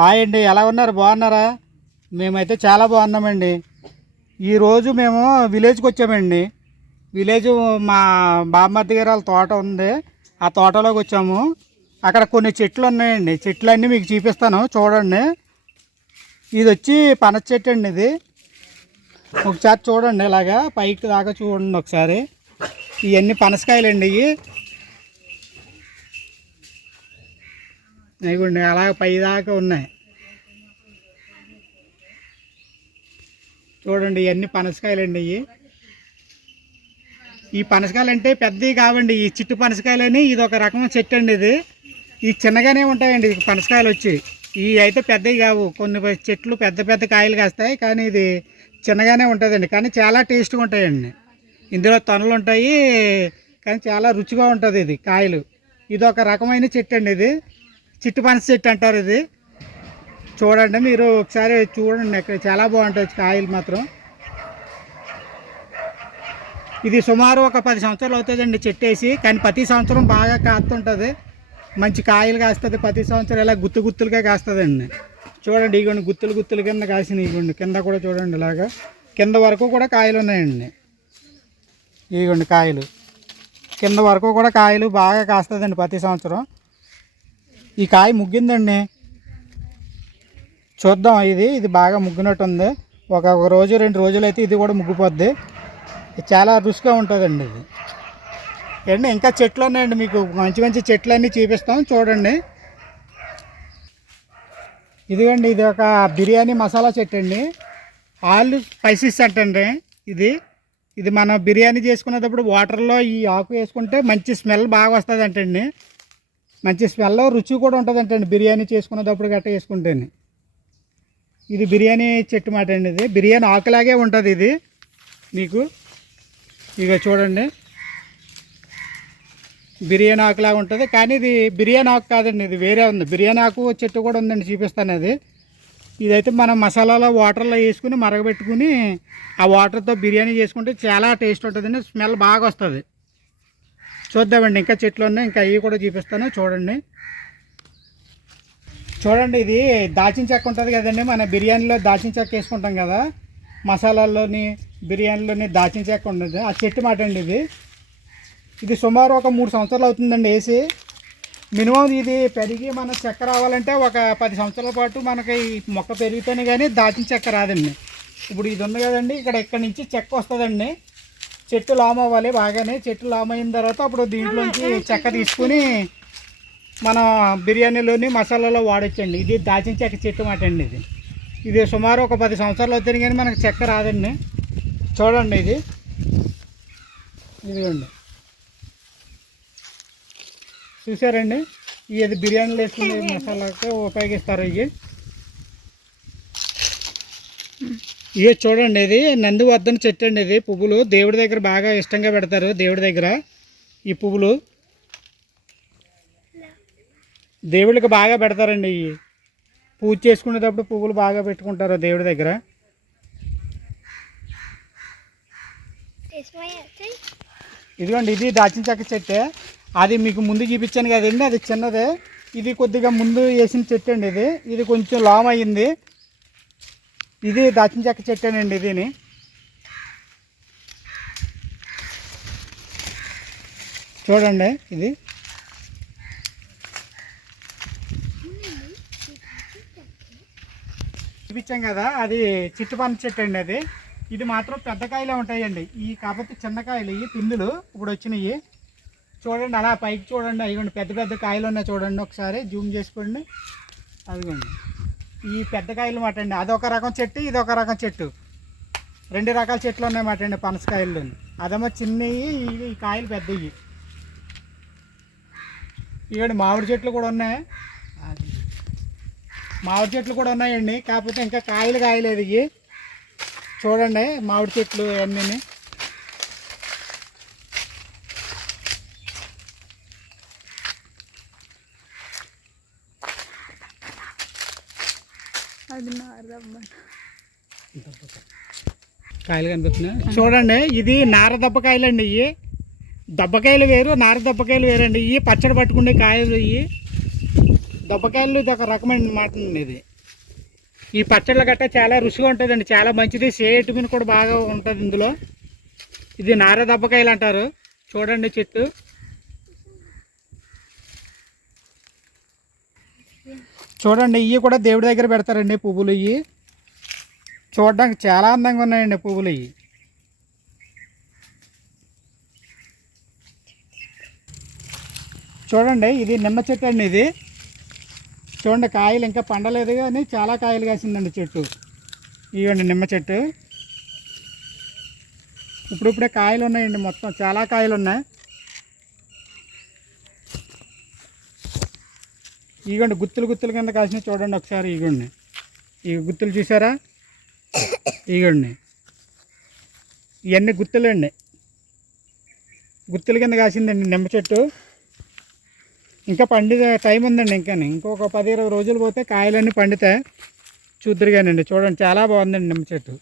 Hi అండి ఎలా ఉన్నారు? బాగున్నారా? మేమైతే చాలా బాగున్నామండి. ఈరోజు మేము విలేజ్కి వచ్చామండి. విలేజ్ మా బామ్మర్ది గారు వాళ్ళ తోట ఉంది. ఆ తోటలోకి వచ్చాము. అక్కడ కొన్ని చెట్లు ఉన్నాయండి. చెట్లన్నీ మీకు చూపిస్తాను. చూడండి. ఇది వచ్చి పనస చెట్టు అండి ఇది. ఒకసారి చూడండి ఇలాగా. పైకి దాకా చూడండి ఒకసారి. ఇవన్నీ పనసకాయలండి ఇవి. ఇదిగోండి అలా పై దాకా ఉన్నాయి. చూడండి ఇవన్నీ పనసకాయలండి ఇవి. ఈ పనసకాయలు అంటే పెద్దవి కావండి. ఈ చిట్టు పనసకాయలని ఇది ఒక రకమైన చెట్టు అండి ఇది. ఈ చిన్నగానే ఉంటాయండి పనసకాయలు వచ్చి. ఇవి అయితే పెద్దవి కావు. కొన్ని చెట్లు పెద్ద పెద్ద కాయలు కాస్తాయి. కానీ ఇది చిన్నగానే ఉంటుందండి. కానీ చాలా టేస్ట్గా ఉంటాయండి. ఇందులో తొనలు ఉంటాయి. కానీ చాలా రుచిగా ఉంటుంది ఇది కాయలు. ఇది ఒక రకమైన చెట్టు అండి ఇది. చిట్టు పనస చెట్టు అంటారు ఇది. చూడండి మీరు ఒకసారి చూడండి ఇక్కడ చాలా బాగుంటుంది కాయలు మాత్రం. ఇది సుమారు ఒక పది సంవత్సరాలు అవుతుందండి చెట్టు వేసి కానీ ప్రతి సంవత్సరం బాగా కాస్తుంటుంది. మంచి కాయలు కాస్తుంది ప్రతి సంవత్సరం ఇలా గుత్తు గుత్తులుగా కాస్తుందండి. చూడండి ఇగోండి గుత్తులు గుత్తులు కింద కాసిన ఇగోండి కింద కూడా చూడండి ఇలాగా. కింద వరకు కూడా కాయలు ఉన్నాయండి. ఇగోండి కాయలు. కింద వరకు కూడా కాయలు బాగా కాస్తుందండి ప్రతి సంవత్సరం. ఈ కాయ ముగ్గిందండి. చూద్దాం ఇది ఇది బాగా ముగ్గినట్టుంది. ఒక ఒక రోజు రెండు రోజులు అయితే ఇది కూడా ముగ్గిపోద్ది. చాలా రుచిగా ఉంటుందండి ఇది. ఏంటంటే ఇంకా చెట్లు ఉన్నాయండి మీకు. మంచి మంచి చెట్లు అన్నీ చూపిస్తాం. చూడండి. ఇదిగోండి ఇది ఒక బిర్యానీ మసాలా చెట్టు అండి. ఆల్ స్పైసెస్ అంటండి ఇది. ఇది మనం బిర్యానీ చేసుకునేటప్పుడు వాటర్లో ఈ ఆకు వేసుకుంటే మంచి స్మెల్ బాగా వస్తుంది అంటండి మంచి స్మెల్ రుచి కూడా ఉంటుందంట అండి బిర్యానీ చేసుకునేటప్పుడు గట్ట వేసుకుంటేనే ఇది బిర్యానీ చెట్టు మాట అండి ఇది. బిర్యానీ ఆకులాగే ఉంటుంది ఇది. మీకు ఇక చూడండి. బిర్యానీ ఆకులాగా ఉంటుంది. కానీ ఇది బిర్యానీ ఆకు కాదండి. ఇది వేరే ఉంది. బిర్యానీ ఆకు చెట్టు కూడా ఉందండి చూపిస్తాను అది. ఇదైతే మనం మసాలాలో వాటర్లో వేసుకుని మరగబెట్టుకుని ఆ వాటర్తో బిర్యానీ చేసుకుంటే చాలా టేస్ట్ ఉంటుందండి. స్మెల్ బాగా వస్తుంది. చూద్దామండి ఇంకా చెట్లు ఉన్నాయి ఇంకా అవి కూడా చూపిస్తాను చూడండి. చూడండి ఇది దాచిన చెక్క ఉంటుంది కదండి మన బిర్యానీలో దాచిన చెక్క వేసుకుంటాం కదా మసాలాల్లోని బిర్యానీలోని దాచిన చెక్క ఉంటుంది ఆ చెట్టు మాట అండి ఇది. ఇది సుమారు ఒక మూడు సంవత్సరాలు అవుతుందండి వేసి. మినిమం ఇది పెరిగి మన చెక్క రావాలంటే ఒక పది సంవత్సరాల పాటు మనకి ఈ మొక్క పెరిగితేనే కానీ దాచిన చెక్క రాదండి. ఇప్పుడు ఇది ఉంది కదండి ఇక్కడ ఇక్కడ నుంచి చెక్క వస్తుందండి. చెట్టు లామ్ అవ్వాలి బాగానే చెట్టు లామ్ అయిన తర్వాత అప్పుడు దీంట్లోంచి చెక్క తీసుకుని మనం బిర్యానీలోని మసాలాలో వాడచ్చండి. ఇది దాచిన చెక్క చెట్టు మాట అండి ఇది. ఇది సుమారు ఒక పది సంవత్సరాలు అవుతాయి కానీ మనకు చెక్క రాదండి. చూడండి ఇది. ఇదిగోండి. చూసారండి? ఇది బిర్యానీలు వేసుకునే మసాలాకి ఉపయోగిస్తారు ఇవి ఇవి చూడండి ఇది నందివర్ధన చెట్టు అండి ఇది. పువ్వులు దేవుడి దగ్గర బాగా ఇష్టంగా పెడతారు దేవుడి దగ్గర. ఈ పువ్వులు దేవుడికి బాగా పెడతారండి ఇవి. పూజ చేసుకునేటప్పుడు పువ్వులు బాగా పెట్టుకుంటారు దేవుడి దగ్గర. ఇదిగోండి ఇది దాచిన చెక్క చెట్టే. అది మీకు ముందు చూపించాను కదండి అది చిన్నదే. ఇది కొద్దిగా ముందు వేసిన చెట్టు అండి ఇది. ఇది కొంచెం లామ్ అయ్యింది ఇది దాచిన చెక్క చెట్టేనండి ఇదిని. చూడండి ఇది. చూపించాం కదా అది చిట్టుపన్న చెట్టు అండి అది. ఇది మాత్రం పెద్ద కాయలే ఉంటాయండి. ఈ కాకపోతే చిన్న కాయలు ఇవి పిందులు ఇప్పుడు వచ్చినాయి. చూడండి అలా పైకి చూడండి అవి పెద్ద పెద్ద కాయలు ఉన్నాయి చూడండి ఒకసారి జూమ్ చేసుకోండి అదిగోండి. ఈ పెద్ద కాయలు మాట అండి అదొక రకం చెట్టు ఇది ఒక రకం చెట్టు. రెండు రకాల చెట్లు ఉన్నాయన్నమాట అండి పనసకాయలు అదేమో చిన్నవి ఈ కాయలు పెద్దవి ఇక్కడ మామిడి చెట్లు కూడా ఉన్నాయి. అది మామిడి చెట్లు కూడా ఉన్నాయండి. కాకపోతే ఇంకా కాయలు కాయలేదు ఇవి. చూడండి మామిడి చెట్లు అన్నీ కాయలు కనిపిస్తున్నాయి. చూడండి ఇది నార దబ్బకాయలు అండి ఇవి. దబ్బకాయలు వేరు నార దబ్బకాయలు వేరండి. ఇవి పచ్చడి పట్టుకునే కాయలు ఇవి. దబ్బకాయలు ఇది ఒక రకమైన మాట అండి ఇది. ఈ పచ్చళ్ళ గట్ట చాలా రుచిగా ఉంటుందండి. చాలా మంచిది. సేటుమిని కూడా బాగా ఉంటుంది ఇందులో. ఇది నార దబ్బకాయలు అంటారు. చూడండి చెట్టు. చూడండి ఇవి కూడా దేవుడి దగ్గర పెడతారండి పువ్వులు ఇవి చూడడానికి చాలా అందంగా ఉన్నాయండి పువ్వులు ఇవి చూడండి ఇది నిమ్మ చెట్టు అండి ఇది. చూడండి కాయలు ఇంకా పండలేదు కానీ చాలా కాయలు కాసిందండి చెట్టు. ఇవ్వండి నిమ్మ చెట్టు. ఇప్పుడిప్పుడే కాయలు ఉన్నాయండి మొత్తం చాలా కాయలు ఉన్నాయి. ఇగోండి గుత్తులు గుత్తులు కింద కాసిన చూడండి ఒకసారి ఇగోండి ఈ గుత్తులు చూసారా? ఇగోండి ఇవన్నీ గుత్తులండి. గుత్తుల కింద కాసిందండి నిమ్మ చెట్టు. ఇంకా పండి టైం ఉందండి ఇంకా ఇంకొక పది ఇరవై రోజులు పోతే కాయలన్నీ పండితే చూద్దరుగానండి. చూడండి చాలా బాగుందండి నిమ్మ చెట్టు.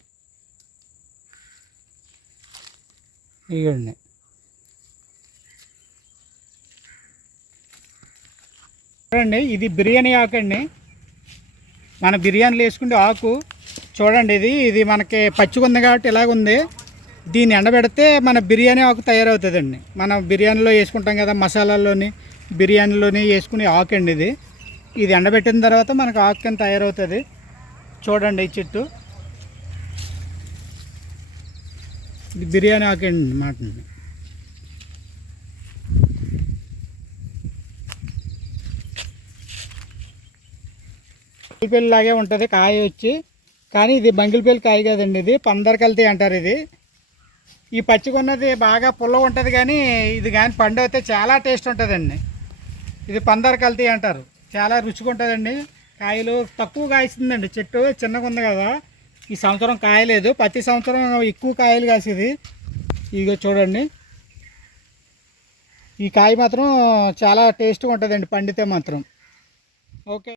ఇగోండి చూడండి ఇది బిర్యానీ ఆకు అండి మన బిర్యానీలు వేసుకుంటే ఆకు చూడండి ఇది ఇది మనకి పచ్చిగా ఉంది కాబట్టి ఇలాగుంది దీన్ని ఎండబెడితే మన బిర్యానీ ఆకు తయారవుతుందండి. మనం బిర్యానీలో వేసుకుంటాం కదా మసాలాల్లోని బిర్యానీలోని వేసుకునే ఆకు అండి ఇది. ఇది ఎండబెట్టిన తర్వాత మనకు ఆకు కింద తయారవుతుంది. చూడండి ఈ చెట్టు. ఇది బిర్యానీ ఆకు అండి. మాట లాగే ఉంటుంది కాయ వచ్చి. కానీ ఇది బంగిలిపల్లి కాయ కదండి ఇది పందరకల్తీ అంటారు ఇది. ఈ పచ్చిగున్నది బాగా పుల్ల ఉంటుంది కానీ ఇది కానీ పండు అయితే చాలా టేస్ట్ ఉంటుందండి. ఇది పందర కల్తీ అంటారు. చాలా రుచిగా ఉంటుందండి. కాయలు తక్కువ కాయిస్తుందండి. చెట్టు చిన్నగా ఉంది కదా. ఈ సంవత్సరం కాయలేదు. ప్రతి సంవత్సరం ఎక్కువ కాయలు కాసేది. ఇదిగో చూడండి. ఈ కాయ మాత్రం చాలా టేస్ట్గా ఉంటుందండి. పండితే మాత్రం. ఓకే.